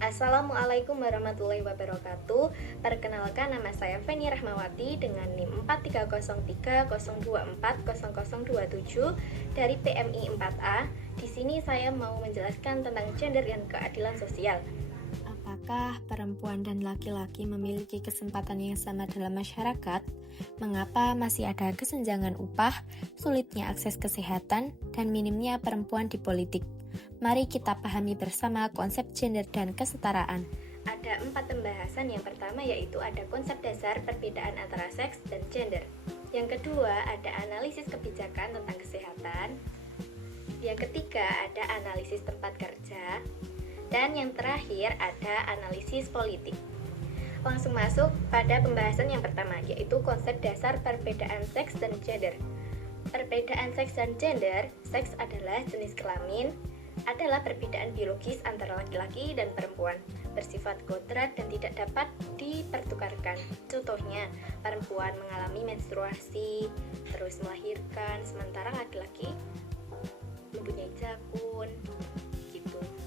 Assalamualaikum warahmatullahi wabarakatuh. Perkenalkan, nama saya Feni Rahmawati dengan NIM 430302400027 dari PMI 4A. Di sini saya mau menjelaskan tentang gender dan keadilan sosial. Apakah perempuan dan laki-laki memiliki kesempatan yang sama dalam masyarakat? Mengapa masih ada kesenjangan upah, sulitnya akses kesehatan, dan minimnya perempuan di politik? Mari kita pahami bersama konsep gender dan kesetaraan. Ada 4 pembahasan. Yang pertama yaitu ada konsep dasar perbedaan antara seks dan gender. Yang kedua ada analisis kebijakan tentang kesehatan. Yang ketiga ada analisis tempat kerja. Dan yang terakhir ada analisis politik. Langsung masuk pada pembahasan yang pertama, yaitu konsep dasar perbedaan seks dan gender. Perbedaan seks dan gender, seks adalah jenis kelamin, adalah perbedaan biologis antara laki-laki dan perempuan, bersifat kodrat dan tidak dapat dipertukarkan. Contohnya, perempuan mengalami menstruasi, terus melahirkan, sementara laki-laki mempunyai jakun.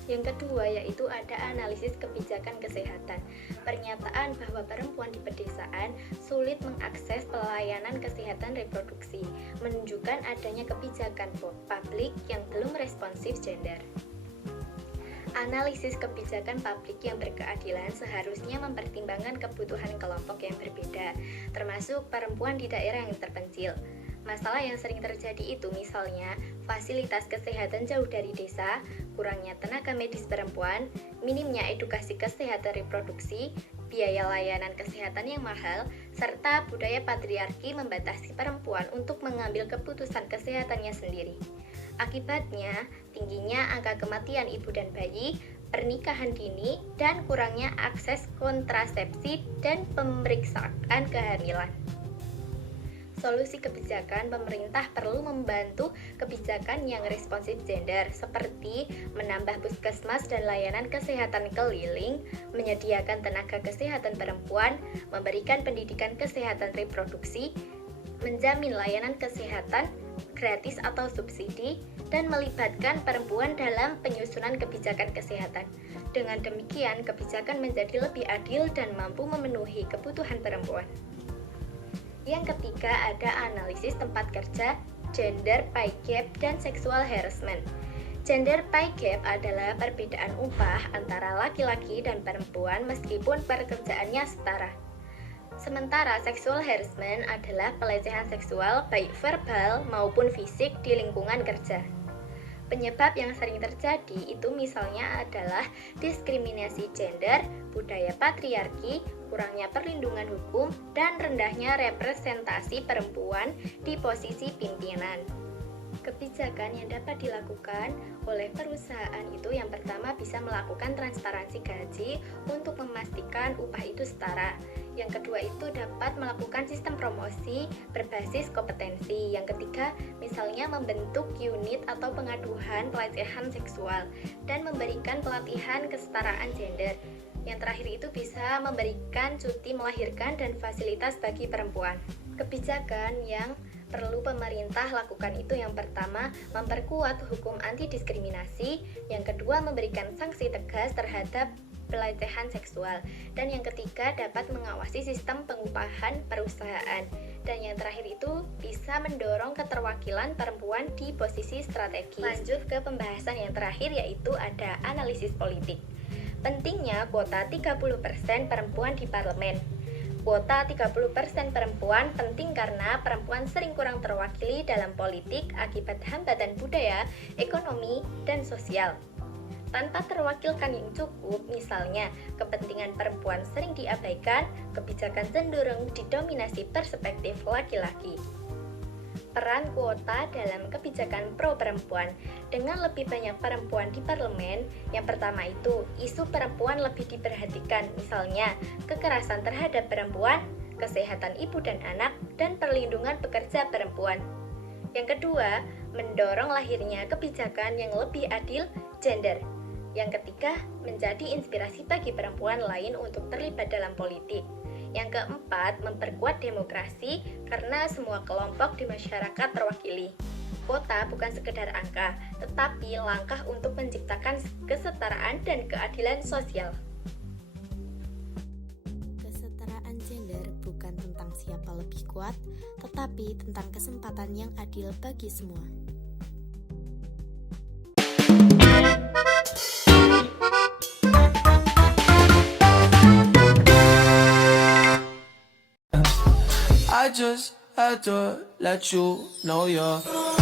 Yang kedua yaitu ada analisis kebijakan kesehatan. Pernyataan bahwa perempuan di pedesaan sulit mengakses pelayanan kesehatan reproduksi menunjukkan adanya kebijakan publik yang belum responsif gender. Analisis kebijakan publik yang berkeadilan seharusnya mempertimbangkan kebutuhan kelompok yang berbeda, termasuk perempuan di daerah yang terpencil. Masalah yang sering terjadi itu misalnya fasilitas kesehatan jauh dari desa, kurangnya tenaga medis perempuan, minimnya edukasi kesehatan reproduksi, biaya layanan kesehatan yang mahal, serta budaya patriarki membatasi perempuan untuk mengambil keputusan kesehatannya sendiri. Akibatnya, tingginya angka kematian ibu dan bayi, pernikahan dini, dan kurangnya akses kontrasepsi dan pemeriksaan kehamilan. Solusi kebijakan, pemerintah perlu membantu kebijakan yang responsif gender, seperti menambah puskesmas dan layanan kesehatan keliling, menyediakan tenaga kesehatan perempuan, memberikan pendidikan kesehatan reproduksi, menjamin layanan kesehatan gratis atau subsidi, dan melibatkan perempuan dalam penyusunan kebijakan kesehatan. Dengan demikian, kebijakan menjadi lebih adil dan mampu memenuhi kebutuhan perempuan. Yang ketiga ada analisis tempat kerja, gender pay gap, dan sexual harassment. Gender pay gap adalah perbedaan upah antara laki-laki dan perempuan meskipun pekerjaannya setara. Sementara sexual harassment adalah pelecehan seksual baik verbal maupun fisik di lingkungan kerja. Penyebab yang sering terjadi itu misalnya adalah diskriminasi gender, budaya patriarki, kurangnya perlindungan hukum, dan rendahnya representasi perempuan di posisi pimpinan. Kebijakan yang dapat dilakukan oleh perusahaan itu yang pertama bisa melakukan transparansi gaji untuk memastikan upah itu setara. Yang kedua itu dapat melakukan sistem promosi berbasis kompetensi. Yang ketiga, misalnya membentuk unit atau pengaduan pelecehan seksual dan memberikan pelatihan kesetaraan gender. Yang terakhir itu bisa memberikan cuti melahirkan dan fasilitas bagi perempuan. Kebijakan yang perlu pemerintah lakukan itu yang pertama, memperkuat hukum anti diskriminasi, yang kedua memberikan sanksi tegas terhadap pelecehan seksual, dan yang ketiga dapat mengawasi sistem pengupahan perusahaan, dan yang terakhir itu bisa mendorong keterwakilan perempuan di posisi strategis. Lanjut ke pembahasan yang terakhir yaitu ada analisis politik. Pentingnya kuota 30% perempuan di parlemen. Kuota 30% perempuan penting karena perempuan sering kurang terwakili dalam politik akibat hambatan budaya, ekonomi, dan sosial. Tanpa terwakilkan yang cukup, misalnya kepentingan perempuan sering diabaikan, kebijakan cenderung didominasi perspektif laki-laki. Peran kuota dalam kebijakan pro perempuan. Dengan lebih banyak perempuan di parlemen, yang pertama itu isu perempuan lebih diperhatikan, misalnya kekerasan terhadap perempuan, kesehatan ibu dan anak, dan perlindungan pekerja perempuan. Yang kedua, mendorong lahirnya kebijakan yang lebih adil gender. Yang ketiga, menjadi inspirasi bagi perempuan lain untuk terlibat dalam politik. Yang keempat, memperkuat demokrasi karena semua kelompok di masyarakat terwakili. Kuota bukan sekedar angka, tetapi langkah untuk menciptakan kesetaraan dan keadilan sosial. Kesetaraan gender bukan tentang siapa lebih kuat, tetapi tentang kesempatan yang adil bagi semua. I just had to let you know you're